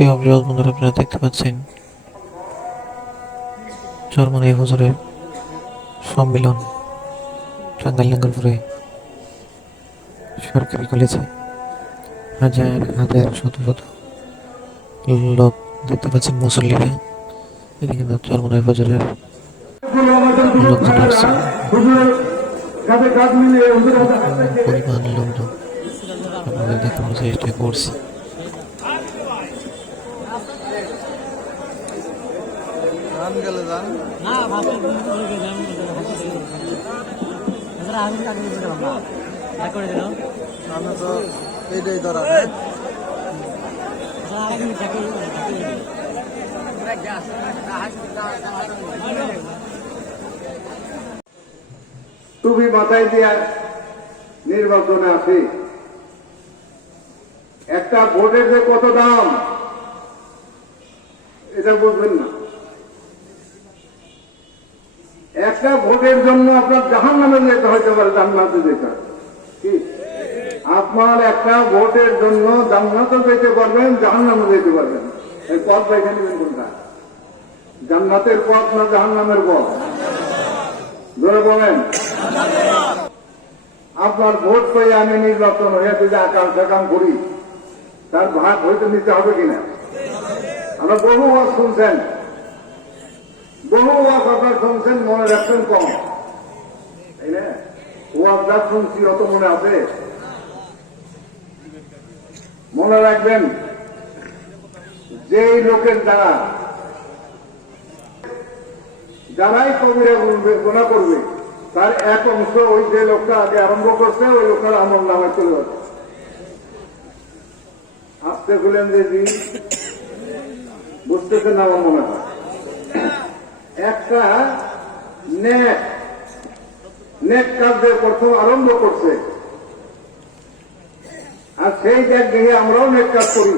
প্রিয় বিরোধ বন্ধুরা, আপনারা দেখতে পাচ্ছেন চরমনাই হুজুরের সম্মেলন টাঙ্গাইল নাঙ্গলপুরে সরকারি কলেজে হাজার হাজার শত শত লোক দেখতে পাচ্ছেন, মুসল্লিরা। এদিকে চরমনাই হুজুরের লোকজন আসছে, পরিমাণ লোকজন আপনাদের দেখানোর চেষ্টা করছি। টুপি মাথায় দিয়ে নির্বাচনে আসে, একটা ভোটের যে কত দাম এটা বুঝবেন না। একটা ভোটের জন্য আপনার জাহান্নামে যেতে হইতে পারে, জান্নাতে যেতে হয়। কি আপনার একটা ভোটের জন্য জান্নাতে যেতে পারবেন, জাহান্নামে যেতে পারবেন। এই পথ দেখে নেবেন কোনটা, জান্নাতের পথ না জাহান্নামের পথ? ধরে বলেন। আপনার ভোট পেয়ে আমি নির্বাচন হয়েছে যে আকাম করি, তার ভাগ হয়তো নিতে হবে কিনা? আমরা বহু ওয়াজ শুনছেন, বহু ওয়াজ আপনার শুনছেন, মনে রাখছেন কম, তাই না? ওয়াজ যা শুনছি অত মনে আছে? মনে রাখবেন, যেই লোকের দ্বারা যারাই কবিরা গুনাহ করবে, তার এক অংশ ওই যে লোকটা আগে আরম্ভ করছে ওই লোকটার আমল নামায় চলে যাচ্ছে। আপনি বললেন যে বুঝতেছেন না? আমার মনে হয় একটা নেক কাজ যে প্রথম আরম্ভ করছে, আর সেই জায়গায় আমরাও নেক কাজ করি।